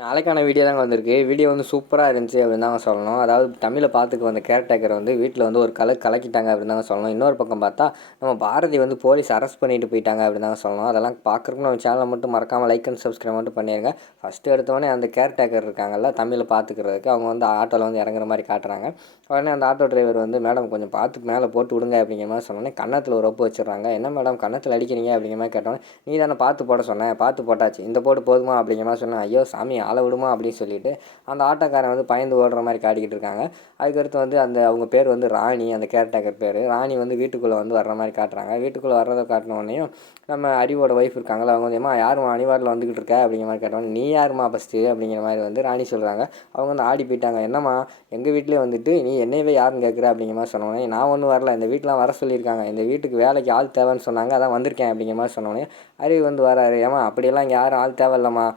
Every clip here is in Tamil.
நாளைக்கான வீடியோ தாங்க வந்திருக்கு. வீடியோ வந்து சூப்பராக இருந்துச்சு அப்படின்னு தாங்க சொல்லணும். அதாவது தமிழை பார்த்துக்கு வந்த கேர்டேக்கர் வந்து வீட்டில் வந்து ஒரு கலை கலக்கிட்டாங்க அப்படின்னு தாங்க சொல்லணும். இன்னொரு பக்கம் பார்த்தா நம்ம பாரதி வந்து போலீஸ் அரெஸ்ட் பண்ணிட்டு போயிட்டாங்க அப்படின்னு தாங்க சொல்லணும். அதெல்லாம் பார்க்குறக்கு நம்ம சேனலை மட்டும் மறக்காமல் லைக் அண்ட் சப்ஸ்கிரைப் மட்டும் பண்ணிடுங்க ஃபஸ்ட்டு எடுத்தோடனே அந்த கேர்டேக்கர் இருக்காங்கல்ல தமிழை பார்த்துக்கிறதுக்கு அவங்க வந்து ஆட்டோவில் வந்து இறங்குற மாதிரி காட்டுறாங்க. உடனே அந்த ஆட்டோ டிரைவர் வந்து மேடம் கொஞ்சம் பார்த்து மேலே போட்டு விடுங்க அப்படிங்கிற மாதிரி சொன்னோன்னே கன்னத்தில் ஒரு ஒப்பு வச்சிடுறாங்க. என்ன மேடம் கன்னத்தில் அடிக்கிறீங்க? அப்படிங்கிற மாதிரி கேட்டோன்னே நீ தானே பார்த்து போட சொன்னேன் பார்த்து போட்டாச்சு. இந்த போட்டு போதுமா? அப்படிங்கிற மாதிரி சொன்னேன் ஐயோ சாமி அளவிடுமா அப்படின்னு சொல்லிட்டு அந்த ஆட்டோக்காரன் வந்து பயந்து ஓடுற மாதிரி காட்டிக்கிட்டு இருக்காங்க. அதுக்கடுத்து வந்து அந்த அவங்க பேர் வந்து ராணி அந்த கேர்டேக்கர் பேர். ராணி வந்து வீட்டுக்குள்ளே வந்து வர்ற மாதிரி காட்டுறாங்க. வீட்டுக்குள்ளே வர்றதை காட்டினோடனையும் நம்ம அறிவோட ஒய்ஃப் இருக்காங்களா அவங்க வந்து ஏமா யாருமா அணிவாரில் வந்துக்கிட்டு இருக்க? அப்படிங்கிற மாதிரி கேட்டோம் நீ யாருமா ஃபஸ்ட்டு அப்படிங்கிற மாதிரி வந்து ராணி சொல்கிறாங்க அவங்க வந்து ஆடி போயிட்டாங்க. என்னம்மா எங்கள் வீட்டிலே வந்துட்டு நீ என்னையவே யாருன்னு கேட்குற அப்படிங்கிற மாதிரி சொன்னோன்னே நான் ஒன்றும் வரல. இந்த வீட்டெலாம் வர சொல்லியிருக்காங்க. இந்த வீட்டுக்கு வேலைக்கு ஆள் தேவைன்னு சொன்னாங்க. அதான் வந்திருக்கேன். அப்படிங்கிற மாதிரி சொன்னோன்னே அறிவு வந்து வராரு. ஏமா அப்படியெல்லாம் இங்கே யாரும் ஆள் தேவையில்லம்மா. இல்லைம்மா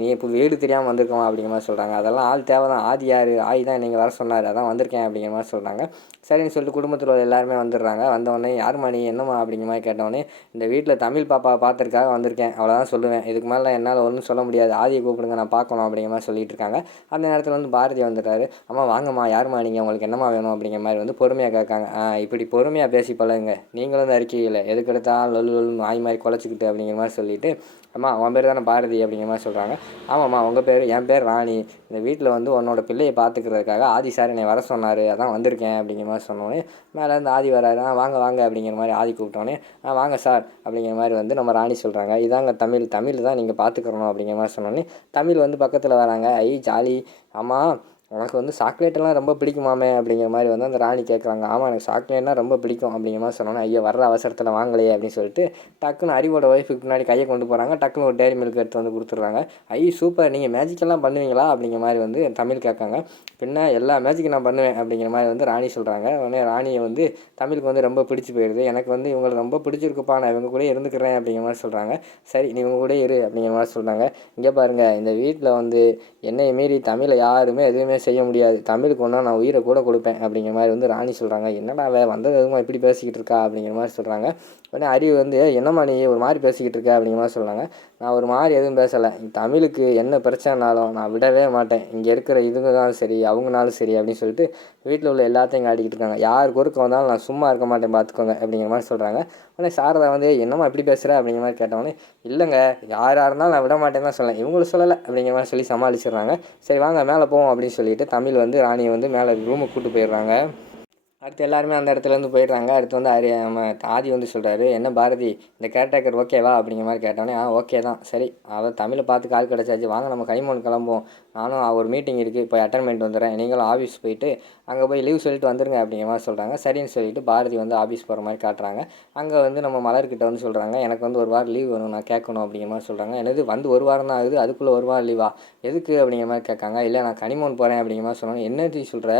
நீ இப்போ வீடு தெரியாமல் வந்திருக்கோம் அப்படிங்கிற மாதிரி சொல்கிறாங்க அதெல்லாம் ஆள் தேவை தான் ஆதி யார்? ஆதி தான் நீங்கள் வர சொன்னார். அதான் வந்திருக்கேன் அப்படிங்கிற மாதிரி சொல்கிறாங்க சரின்னு சொல்லிட்டு குடும்பத்தில் உள்ள எல்லாருமே வந்துடுறாங்க. வந்தவொடனே யாரும்மா நீ என்னம்மா? அப்படிங்கிற மாதிரி கேட்டவொடனே இந்த வீட்டில் தமிழ் பாப்பா பார்த்துருக்காக வந்திருக்கேன். அவ்வளோதான் சொல்லுவேன். இதுக்கு மேலே என்னால் ஒன்றும் சொல்ல முடியாது. ஆதியை கூப்பிடுங்க நான் பார்க்கணும் அப்படிங்கிற மாதிரி சொல்லிட்டு இருக்காங்க. அந்த நேரத்தில் வந்து பாரதி வந்துட்டாரு அம்மா வாங்கம்மா. யாருமா நீங்கள் உங்களுக்கு என்னம்மா வேணும்? அப்படிங்கிற மாதிரி வந்து பொறுமையாக கேட்காங்க. இப்படி பொறுமையாக பேசி பழகுங்க. நீங்களும் வந்து அறிக்கையில் எதுக்கெடுத்தால் லொல் லொல் நாய் மாதிரி குலைச்சிக்கிட்டு அப்படிங்கிற மாதிரி சொல்லிட்டு அம்மா அவன் பேர் தானே பாரதி அப்படிங்கிற மாதிரி சொல்கிறாங்க ஆமாம்மா உங்கள் பேர் என் பேர் ராணி. இந்த வீட்டில் வந்து உன்னோட பிள்ளையை பார்த்துக்கிறதுக்காக ஆதி சார் என்னை வர சொன்னார். அதான் வந்திருக்கேன் அப்படிங்கிற மாதிரி சொன்னோன்னே மேலே இருந்து ஆதி வராரு. ஆ வாங்க வாங்க அப்படிங்கிற மாதிரி ஆதி கூப்பிட்டோன்னே ஆ வாங்க சார் அப்படிங்கிற மாதிரி வந்து நம்ம ராணி சொல்கிறாங்க இதாங்க தமிழ் தமிழ் தான் நீங்கள் பார்த்துக்கிறணும் அப்படிங்கிற மாதிரி சொன்னோன்னே தமிழ் வந்து பக்கத்தில் வராங்க. ஐ ஜாலி. ஆமாம் உனக்கு வந்து சாக்லேட்டெல்லாம் ரொம்ப பிடிக்குமாமே அப்படிங்கிற மாதிரி வந்து அந்த ராணி கேட்குறாங்க. ஆமாம் எனக்கு சாக்லேட்னா ரொம்ப பிடிக்கும் அப்படிங்கிற மாதிரி சொன்னோன்னா ஐயா வர்ற அவசரத்தில் வாங்கலையே அப்படின்னு சொல்லிட்டு டக்குன்னு அறிவோட ஒய்ஃபுக்கு முன்னாடி கையை கொண்டு போகிறாங்க டக்குன்னு ஒரு டேரி மில்க் எடுத்து வந்து கொடுத்துட்றாங்க. ஐ சூப்பர் நீங்கள் மேஜிக்கெல்லாம் பண்ணுவீங்களா? அப்படிங்கிற மாதிரி வந்து தமிழ் கேட்காங்க. பின்ன எல்லா மேஜிக்கும் நான் பண்ணுவேன் அப்படிங்கிற மாதிரி வந்து ராணி சொல்கிறாங்க உடனே ராணியை வந்து தமிழுக்கு வந்து ரொம்ப பிடிச்சி போயிடுது எனக்கு வந்து இவங்களை ரொம்ப பிடிச்சிருக்குப்பா நான் இவங்க கூட இருந்துக்கிறேன் அப்படிங்கிற மாதிரி சொல்கிறாங்க சரி நீ இவங்க கூட இரு அப்படிங்கிற மாதிரி சொல்கிறாங்க இங்கே பாருங்கள் இந்த வீட்டில் வந்து என்னை மீறி தமிழை யாருமே எதுவுமே செய்ய முடியாது. தமிழுக்கு ஒன்றா நான் உயிரை கூட கொடுப்பேன் அப்படிங்கிற மாதிரி வந்து ராணி சொல்கிறாங்க என்னடா வே வந்தது எதுவும் இப்படி பேசிக்கிட்டு இருக்கா அப்படிங்கிற மாதிரி சொல்கிறாங்க உடனே அறிவு வந்து என்னம்மா நீ ஒரு மாதிரி பேசிக்கிட்டு இருக்க? அப்படிங்கிற மாதிரி சொல்கிறாங்க நான் ஒரு மாதிரி எதுவும் பேசலை. தமிழுக்கு என்ன பிரச்சனைனாலும் நான் விடவே மாட்டேன். இங்கே இருக்கிற இதுங்கனாலும் சரி அவங்கனாலும் சரி அப்படின்னு சொல்லிட்டு வீட்டில் உள்ள எல்லாத்தையும் இங்கே ஆடிக்கிட்டு இருக்காங்க. யார் குறுக்க வந்தாலும் நான் சும்மா இருக்க மாட்டேன் பார்த்துக்கோங்க அப்படிங்கிற மாதிரி சொல்கிறாங்க உடனே சாரதா வந்து என்னம்மா இப்படி பேசுகிற அப்படிங்கிற மாதிரி கேட்டவொடனே இல்லைங்க யாராக இருந்தாலும் நான் விட மாட்டேன்னு தான் சொல்லேன் இவங்களும் சொல்லலை. அப்படிங்கிற மாதிரி சொல்லி சமாளிச்சிடுறாங்க. சரி வாங்க மேலே போவோம் அப்படின்னு சொல்லி சொல்லிட்டு தமிழ் வந்து ராணியை வந்து மேலே ரூமுக்கு கூப்பிட்டு போயிடுறாங்க. அடுத்து எல்லாருமே அந்த இடத்துலேருந்து போயிடுறாங்க. அடுத்து வந்து அரி நம்ம ஆதி வந்து சொல்கிறாரு என்ன பாரதி இந்த கேர்டேக்கர் ஓகேவா அப்படிங்கிற மாதிரி கேட்டோன்னே ஆ ஓகே தான். சரி அவள் தமிழை பார்த்து கால் கிடச்சாச்சு. வாங்க நம்ம கனிமோன் கிளம்புவோம். நானும் ஒரு மீட்டிங் இருக்குது இப்போ அட்டன் பண்ணிட்டு வந்துடுறேன். நீங்களும் ஆஃபீஸ் போயிட்டு அங்கே போய் லீவ் சொல்லிட்டு வந்துருங்க. அப்படிங்கிற மாதிரி சொல்கிறாங்க சரின்னு சொல்லிட்டு பாரதி வந்து ஆஃபீஸ் போகிற மாதிரி காட்டுறாங்க. அங்கே வந்து நம்ம மலர்கிட்ட வந்து சொல்கிறாங்க எனக்கு வந்து ஒரு வாரம் லீவ் வேணும். நான் கேட்கணும். அப்படிங்கிற மாதிரி சொல்கிறாங்க எனது வந்து ஒரு வாரம் தான் ஆகுது? அதுக்குள்ளே ஒரு வாரம் லீவா எதுக்கு? அப்படிங்கிற மாதிரி கேட்காங்க. இல்லை நான் கனிமோன் போகிறேன் அப்படிங்கிற மாதிரி சொன்னாங்க என்னது சொல்கிற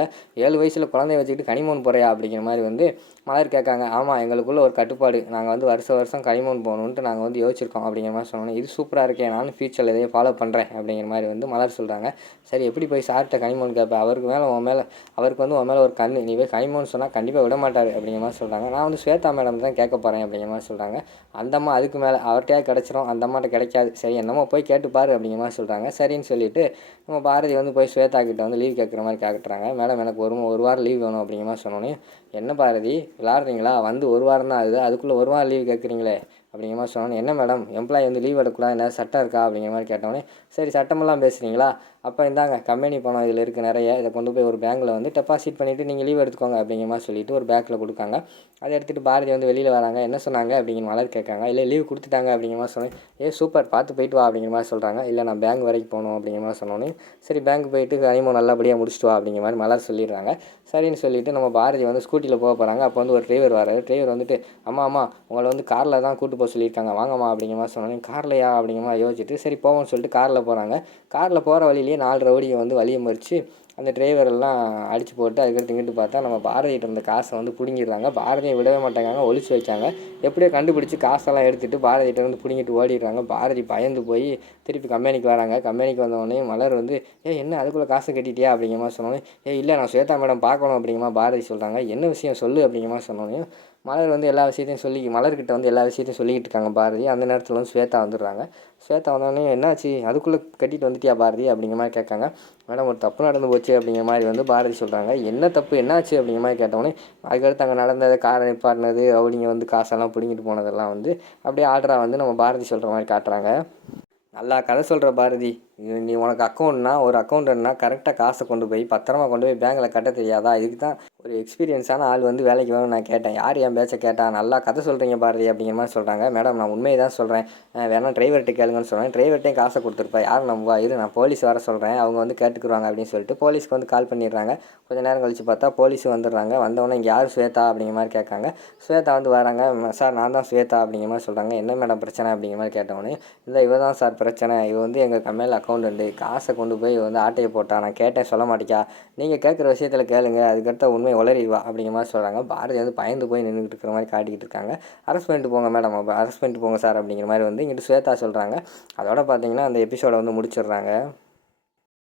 ஏழு வயசில் குழந்தைய வச்சுக்கிட்டு கனிமோன் போகிறேன் போகிறையா அப்படிங்கிற மாதிரி வந்து மலர் கேட்காங்க ஆமாம் எங்களுக்குள்ளே ஒரு கட்டுப்பாடு. நாங்கள் வந்து வருஷ வருஷம் கனிமோன் போகணுன்ட்டு நாங்கள் வந்து யோசிச்சிருக்கோம் அப்படிங்கிற மாதிரி சொன்னோன்னே இது சூப்பராக இருக்கே நானும் ஃபியூச்சரில் இதையே ஃபாலோ பண்ணுறேன் அப்படிங்கிற மாதிரி வந்து மலர் சொல்கிறாங்க சரி எப்படி போய் சார்கிட்ட கனிமோன் கேட்பேன் அவருக்கு மேலே உன் மேலே அவருக்கு வந்து உன் மேலே ஒரு கண் நீ போய் கனிமோன் சொன்னால் கண்டிப்பாக விட மாட்டார் அப்படிங்கிற மாதிரி சொல்கிறாங்க நான் வந்து ஸ்வேதா மேடம் தான் கேட்க போகிறேன் அப்படிங்கிற மாதிரி சொல்கிறாங்க அந்தம்மா அதுக்கு மேலே அவர்கிட்டயே கிடச்சிரும் அந்த அம்மாட்ட கிடைக்காது. சரி என்னமோ போய் கேட்டுப்பாரு அப்படிங்கிற மாதிரி சொல்கிறாங்க சரின்னு சொல்லிட்டு நம்ம பாரதி வந்து போய் ஸ்வேதா கிட்ட வந்து லீவ் கேட்குற மாதிரி கேட்குறாங்க மேடம் எனக்கு ஒரு ஒரு வாரம் லீவ் வேணும் அப்படிங்கிற மாதிரி சொன்னோன்னே என்ன பாரதி? விளாட்றீங்களா? வந்து ஒரு வாரம் தான் ஆகுது. அதுக்குள்ளே ஒரு வாரம் லீவ் கேட்குறீங்களே? அப்படிங்கிற மாதிரி சொன்னோன்னே என்ன மேடம் எம்ப்ளாயி வந்து லீவ் எடுக்கலாம் என்ன சட்டம் இருக்கா? அப்படிங்கிற மாதிரி கேட்டோடனே சரி சட்டமெல்லாம் பேசுகிறீங்களா அப்போ இந்தாங்க கம்பெனி பணம் இதில் இருக்குது நிறைய. இதை கொண்டு போய் ஒரு பேங்க்கில் வந்து டெபாசிட் பண்ணிவிட்டு நீங்கள் லீவ் எடுத்துக்கோங்க அப்படிங்கிற மாதிரி சொல்லிவிட்டு ஒரு பேக்கில் கொடுக்காங்க. அதை எடுத்துகிட்டு பாரதி வந்து வெளியில் வராங்க. என்ன சொன்னாங்க அப்படிங்கிற மலர் கேட்காங்க இல்லை லீவ் கொடுத்துட்டாங்க அப்படிங்கிற மாதிரி சொன்னேன் ஏ சூப்பர் பார்த்து போயிட்டு வா அப்படிங்கிற மாதிரி சொல்கிறாங்க இல்லை நான் பேங்க் வரைக்கும் போகணும் அப்படிங்கிற மாதிரி சொன்னோன்னே சரி பேங்க் போயிட்டு கனிமோ நல்லபடியாக முடிச்சுட்டு வா அப்படிங்கிற மாதிரி மலர் சொல்லிடுறாங்க. சரின்னு சொல்லிவிட்டு நம்ம பாரதி வந்து ஸ்கூட்டியில் போக போகிறாங்க அப்போ வந்து ஒரு டிரைவர் வராரு. டிரைவர் வந்துட்டு அம்மா அம்மா உங்களை வந்து காரில் தான் கூட்டு போக சொல்லியிருக்காங்க. வாங்கம்மா அப்படிங்கிற மாதிரி சொன்னோன்னே கார்லையா அப்படிங்கிற மாதிரி யோசிச்சுட்டு சரி போவோம்னு சொல்லிட்டு காரில் போகிறாங்க காரில் போகிற வழியிலேயே நாலு ரவுடியை வந்து வழியை மறித்து அந்த டிரைவரெல்லாம் அடித்து போட்டு அதுக்கடுத்து இங்கிட்டு பார்த்தா நம்ம பாரதிகிட்ட இருந்த காசை வந்து பிடுங்கிடுறாங்க. பாரதியை விடவே மாட்டாங்க ஒழிச்சு வச்சாங்க. எப்படியோ கண்டுபிடிச்சி காசெல்லாம் எடுத்துகிட்டு பாரதிகிட்ட இருந்து பிடுங்கிட்டு ஓடிடுறாங்க. பாரதி பயந்து போய் திருப்பி கம்பெனிக்கு வராங்க. கம்பெனிக்கு வந்தவொடனே மலர் வந்து ஏ என்ன அதுக்குள்ளே காசு கட்டிட்டியா? அப்படிங்கிற மாதிரி சொன்னோன்னே ஏ இல்லை நான் ஸ்வேதா மேடம் பார்க்கணும் அப்படிங்கிற மாதிரி பாரதி சொல்கிறாங்க என்ன விஷயம்? சொல்லு அப்படிங்கிற மாதிரி சொன்னோன்னே மலர் வந்து எல்லா விஷயத்தையும் சொல்லி மலர்கிட்ட வந்து எல்லா விஷயத்தையும் சொல்லிக்கிட்டு இருக்காங்க பாரதி. அந்த நேரத்தில் வந்து ஸ்வேதா வந்துடுறாங்க. ஸ்வேதா வந்தோடனே என்னாச்சு? அதுக்குள்ளே கட்டிட்டு வந்துட்டியா பாரதி? அப்படிங்கிற மாதிரி கேட்காங்க. மேடம் ஒரு தப்பு நடந்து போச்சு அப்படிங்கிற மாதிரி வந்து பாரதி சொல்கிறாங்க என்ன தப்பு? என்னாச்சு? அப்படிங்கிற மாதிரி கேட்டோடனே அதுக்கடுத்து அங்கே நடந்தது காரை நிப்பாட்டினது ரவுடிங்க வந்து காசெல்லாம் பிடிங்கிட்டு போனதெல்லாம் வந்து அப்படியே ஆர்டராக வந்து நம்ம பாரதி சொல்கிற மாதிரி காட்டுறாங்க. நல்லா கதை சொல்கிற பாரதி. நீ உனக்கு அக்கௌண்ட்னா ஒரு அக்கௌண்ட்னா கரெக்டாக காசை கொண்டு போய் பத்திரமா கொண்டு போய் பேங்க்கில் கட்ட தெரியாதா? இதுக்கு தான் ஒரு எக்ஸ்பீரியன்ஸான ஆள் வந்து வேலைக்கு வேணும்னு நான் கேட்டேன். யார் என் பேச்சை கேட்டால் நல்லா கதை சொல்கிறீங்க பாரதி அப்படிங்கிற மாதிரி சொல்கிறாங்க மேடம் நான் உண்மையை தான் சொல்கிறேன் வேணா டிரைவர்கிட்ட கேளுங்கன்னு சொல்கிறேன் டிரைவர்கிட்டையும் காசை கொடுத்துருப்பா. யார் நம்புவா? இரு நான் போலீஸ் வர சொல்கிறேன் அவங்க வந்து கேட்டுக்குருவாங்க அப்படின்னு சொல்லிட்டு போலீஸ்க்கு வந்து கால் பண்ணிடுறாங்க. கொஞ்ச நேரம் கழிச்சு பார்த்தா போலீஸ் வந்துடுறாங்க. வந்தவொடனே இங்கே யார் ஸ்வேதா? அப்படிங்கிற மாதிரி கேட்காங்க. ஸ்வேதா வந்து வராங்க. சார் நான் தான் ஸ்வேதா அப்படிங்கிற மாதிரி சொல்கிறாங்க என்ன மேடம் பிரச்சனை? அப்படிங்கிற மாதிரி கேட்டவொடனே இல்லை இவ தான் சார் பிரச்சனை. இவ வந்து எங்கள் கம்மியில் அக்கௌண்ட் காசை கொண்டு போய் வந்து ஆட்டையை போட்டா நான் கேட்டேன் சொல்ல மாட்டேக்கா? நீங்கள் கேட்குற விஷயத்தில் கேளுங்க அதுக்கடுத்த உண்மை உளறிடுவா அப்படிங்கிற மாதிரி சொல்கிறாங்க பாரதி வந்து பயந்து போய் நின்றுக்கிட்டு இருக்கிற மாதிரி காட்டிக்கிட்டு இருக்காங்க. அரெஸ்ட் பண்ணிட்டு போங்க மேடம் அரெஸ்ட் பண்ணிட்டு போங்க சார் அப்படிங்கிற மாதிரி வந்து இங்கிட்டு ஸ்வேதா சொல்கிறாங்க அதோட பார்த்தீங்கன்னா அந்த எபிசோடை வந்து முடிச்சிடுறாங்க.